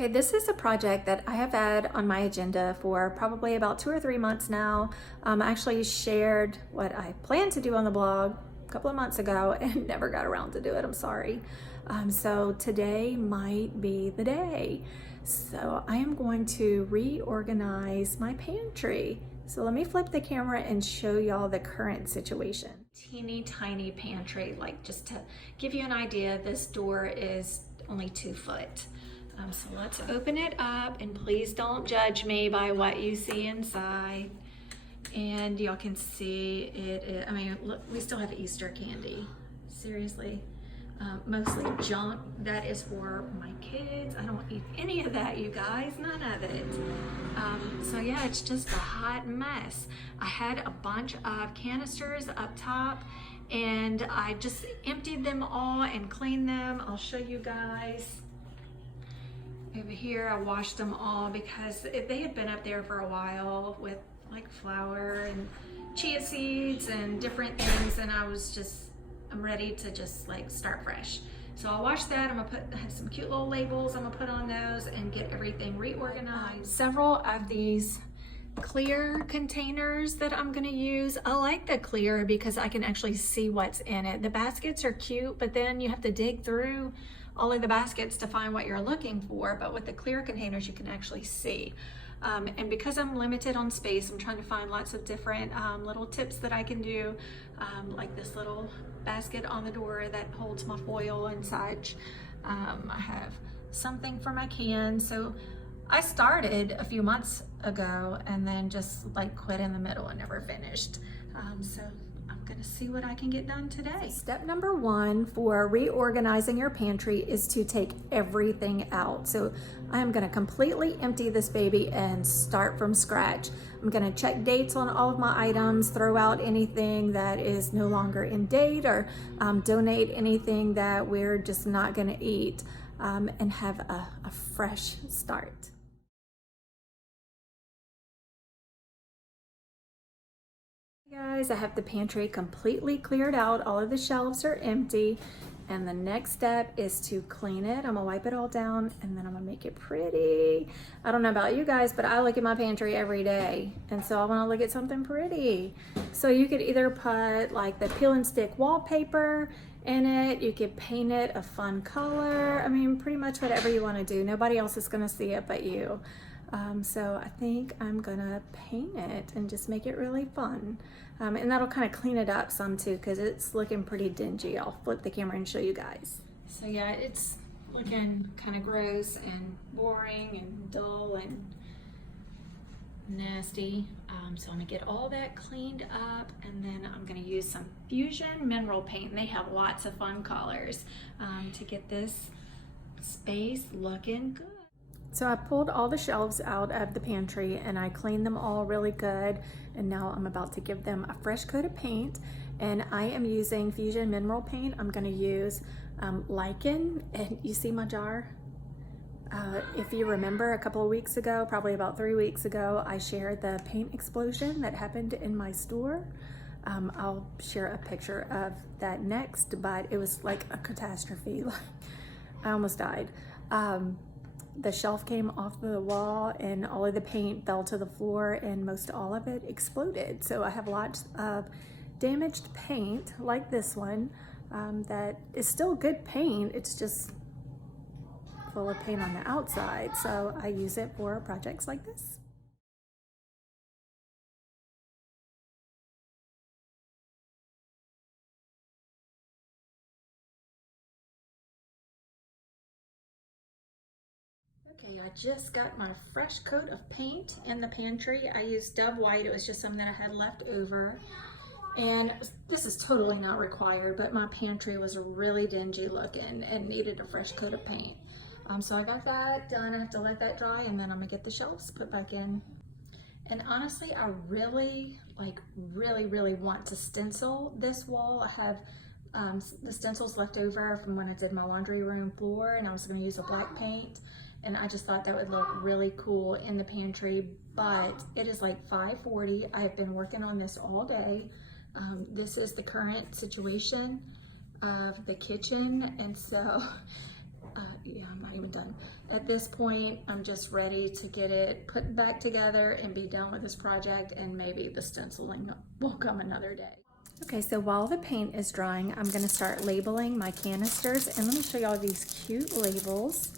Okay, this is a project that I have had on my agenda for probably about 2 or 3 months now. I actually shared what I planned to do on the blog a couple of months ago and never got around to do it. I'm sorry. So today might be the day. So I am going to reorganize my pantry. So let me flip the camera and show y'all the current situation. Teeny tiny pantry, like just to give you an idea, this door is only 2 foot. So let's open it up, and please don't judge me by what you see inside. And y'all can see it, I mean, look, we still have Easter candy, seriously. Mostly junk. That is for my kids. I don't eat any of that, you guys, none of it. So yeah, it's just a hot mess. I had a bunch of canisters up top and I just emptied them all and cleaned them. I'll show you guys. Over here, I washed them all because they had been up there for a while with like flour and chia seeds and different things, and I'm ready to just like start fresh. So I'll wash that. I have some cute little labels I'm gonna put on those and get everything reorganized. Several of these clear containers that I'm gonna use. I like the clear because I can actually see what's in it. The baskets are cute, but then you have to dig through all of the baskets to find what you're looking for, but with the clear containers you can actually see. And because I'm limited on space, I'm trying to find lots of different little tips that I can do, like this little basket on the door that holds my foil and such. I have something for my cans. So I started a few months ago and then just like quit in the middle and never finished. So I'm gonna see what I can get done today. Step number 1 for reorganizing your pantry is to take everything out. So I am gonna completely empty this baby and start from scratch. I'm gonna check dates on all of my items, throw out anything that is no longer in date, or donate anything that we're just not gonna eat, and have a fresh start. Guys, I have the pantry completely cleared out. All of the shelves are empty. And the next step is to clean it. I'm gonna wipe it all down and then I'm gonna make it pretty. I don't know about you guys, but I look at my pantry every day. And so I wanna look at something pretty. So you could either put like the peel and stick wallpaper in it. You could paint it a fun color. I mean, pretty much whatever you wanna do. Nobody else is gonna see it but you. So I think I'm gonna paint it and just make it really fun. And that'll kind of clean it up some too, because it's looking pretty dingy. I'll flip the camera and show you guys. So yeah, it's looking kind of gross and boring and dull and nasty. So I'm gonna get all that cleaned up, and then I'm gonna use some Fusion mineral paint. And they have lots of fun colors to get this space looking good. So I pulled all the shelves out of the pantry and I cleaned them all really good. And now I'm about to give them a fresh coat of paint. And I am using Fusion mineral paint. I'm gonna use lichen, and you see my jar? If you remember a couple of weeks ago, probably about 3 weeks ago, I shared the paint explosion that happened in my store. I'll share a picture of that next, but it was like a catastrophe. I almost died. The shelf came off the wall and all of the paint fell to the floor and most all of it exploded. So I have lots of damaged paint like this one that is still good paint. It's just full of paint on the outside. So I use it for projects like this. Okay, I just got my fresh coat of paint in the pantry. I used Dove White. It was just something that I had left over. And this is totally not required, but my pantry was really dingy looking and needed a fresh coat of paint. So I got that done. I have to let that dry, and then I'm gonna get the shelves put back in. And honestly, I really want to stencil this wall. I have the stencils left over from when I did my laundry room floor, and I was gonna use a black paint. And I just thought that would look really cool in the pantry, but it is like 5:40. I have been working on this all day. This is the current situation of the kitchen, and so Yeah, I'm not even done. At this point, I'm just ready to get it put back together and be done with this project, and maybe the stenciling will come another day. Okay, so while the paint is drying, I'm gonna start labeling my canisters, and let me show y'all these cute labels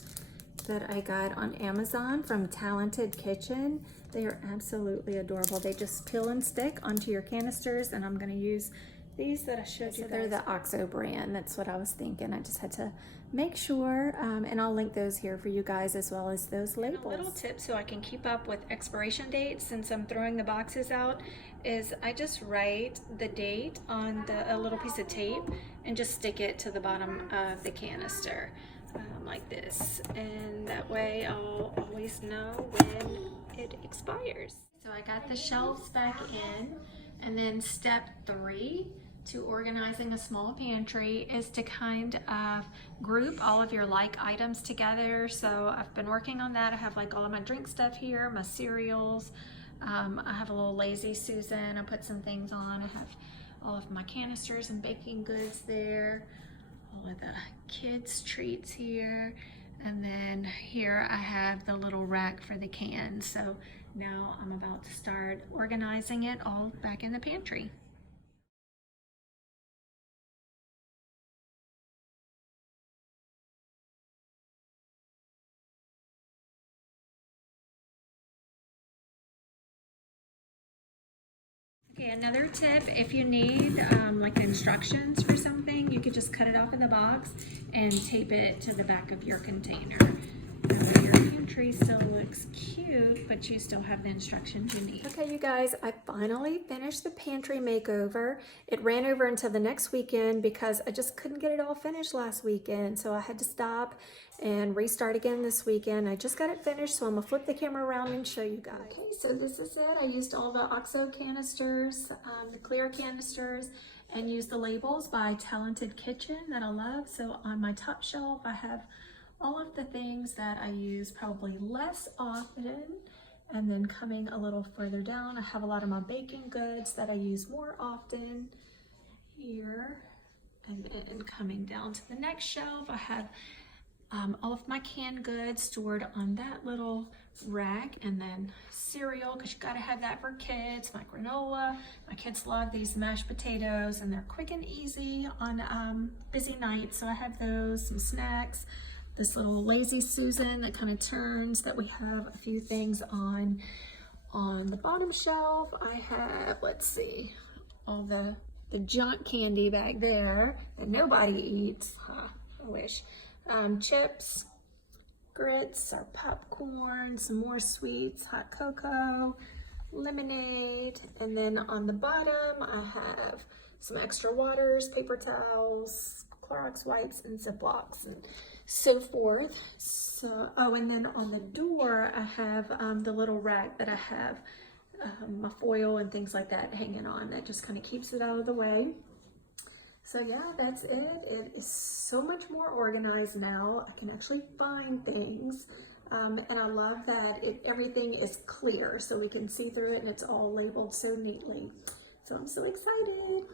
that I got on Amazon from Talented Kitchen. They are absolutely adorable. They just peel and stick onto your canisters, and I'm gonna use these that I showed you guys. They're the OXO brand. That's what I was thinking. I just had to make sure, and I'll link those here for you guys as well as those labels. And a little tip so I can keep up with expiration dates since I'm throwing the boxes out is I just write the date on a little piece of tape and just stick it to the bottom of the canister like this, and that way I'll always know when it expires. So I got the shelves back in, and then step 3 to organizing a small pantry is to kind of group all of your like items together. So I've been working on that. I have like all of my drink stuff here, my cereals. I have a little Lazy Susan. I put some things on. I have all of my canisters and baking goods there. All of the kids' treats here. And then here I have the little rack for the cans. So now I'm about to start organizing it all back in the pantry. Okay, another tip, if you need like instructions for something, you could just cut it off in the box and tape it to the back of your container. Your pantry still looks cute, but you still have the instructions you need. Okay, you guys, I finally finished the pantry makeover. It ran over until the next weekend because I just couldn't get it all finished last weekend, so I had to stop and restart again this weekend. I just got it finished, so I'm gonna flip the camera around and show you guys. Okay, so this is it. I used all the OXO canisters, the clear canisters, and used the labels by Talented Kitchen that I love. So on my top shelf, I have all of the things that I use probably less often, and then coming a little further down, I have a lot of my baking goods that I use more often here. And then coming down to the next shelf, I have all of my canned goods stored on that little rack, and then cereal, because you gotta have that for kids. My granola, my kids love these mashed potatoes, and they're quick and easy on busy nights, so I have those. Some snacks, this little Lazy Susan that kind of turns, that we have a few things on. On the bottom shelf, I have, let's see, all the junk candy back there that nobody eats. Huh, I wish. Chips, grits, or popcorn, some more sweets, hot cocoa, lemonade, and then on the bottom I have some extra waters, paper towels, Clorox wipes, and Ziplocs, and so forth. So, oh, and then on the door I have the little rack that I have my foil and things like that hanging on. That just kind of keeps it out of the way. So yeah, that's it. It is so much more organized now. I can actually find things. And I love that everything is clear, so we can see through it and it's all labeled so neatly. So I'm so excited.